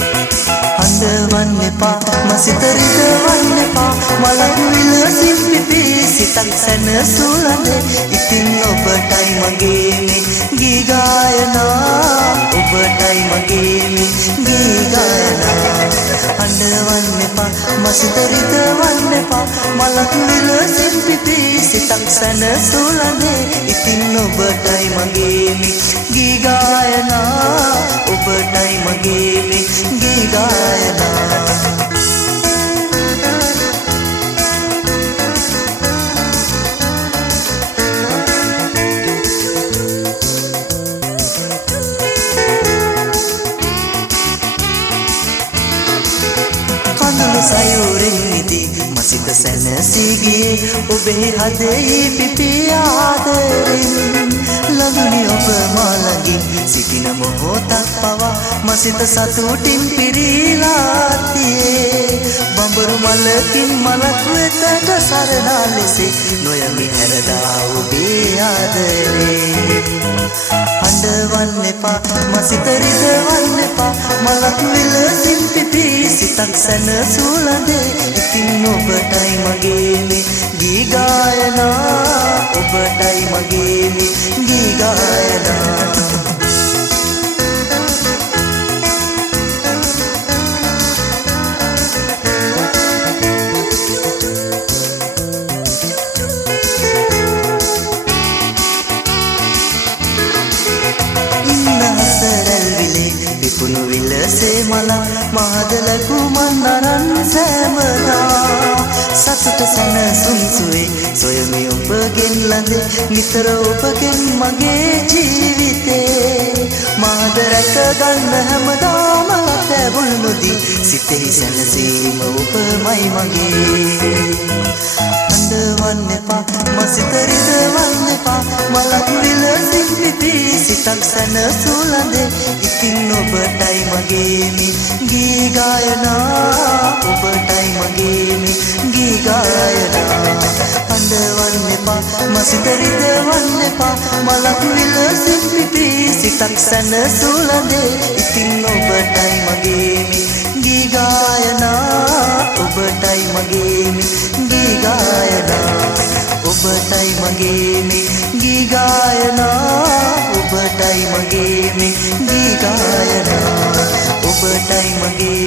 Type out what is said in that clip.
හඬවන්න එපා මසිත රිදවන්න එපා මලක් විලසින් පිපි සිතක් සැනසුලනේ ඉතින් ඔබටයි මගේ මේ ගී ගායනා ඔබටයි මගේ මේ ගී ගායනා හඬවන්න එපා මසිත රිදවන්න එපා මලක් විලසින් පිපි සිතක් සැනසුලනේ ඉතින් ඔබටයි මගේ මේ ගී ගායනා ඔබටයි මගේ මේ ගී ගායනා කඳුළු සයුරෙන් නිදි මසිත සැනසී ගියේ ඔබේ හදේ පිපි ආදරෙන් ළඟුනි ඔබ මා ළඟින් සිටින මොහොතක් පවා මසිත සතුටින් පිරීලා තියේ බඹරු මලකින් මලක් වෙතට සරණා ලෙසේ නොයමි හැරදා ඔබේ ආදරේ හඬවන්න එපා මසිත රිදවන්න එපා මලක් විලසින් පිපි සිතක් සැනසුලනේ ඉතින් ඔබටයි මගේ මේ ගී ගායනා ඔබටයි මගේ මේ ගී ගායනා විපුණු විලසේ මලක් මහදලකු මන්නරන් සෑමදා සතුට සැනසුම් සුවේ සොයමි ඔබගෙන් ළඟ නිතර ඔබගෙන් මගේ ජීවිතේ මාද රැක ගන්න හැමදාම ලැබුල් නොදී සිතෙහි සැනසීම ඔබමයි මගේ හඬවන්න එපා මසිත රිදවන්න එපා මලක් විලසින් පිපි සිතක් සැනසුලනේ ඉතින් ඔබටයි මගේ මේ ගී ගායනා ඔබටයි මගේ මේ ගී ගායනා හඬවන්න එපා මසිත රිදවන්න එපා මලක් විලසින් පිපි සිතක් සැනසුලනේ ඉතින් ඔබටයි මගේ මේ ගී ගායනා ඔබටයි මගේ මේ ගී ගායනා ඔබටයි මගේ මේ ගී ගායනා ඔබටයි මගේ මේ ගී ගායනා ඔබටයි මගේ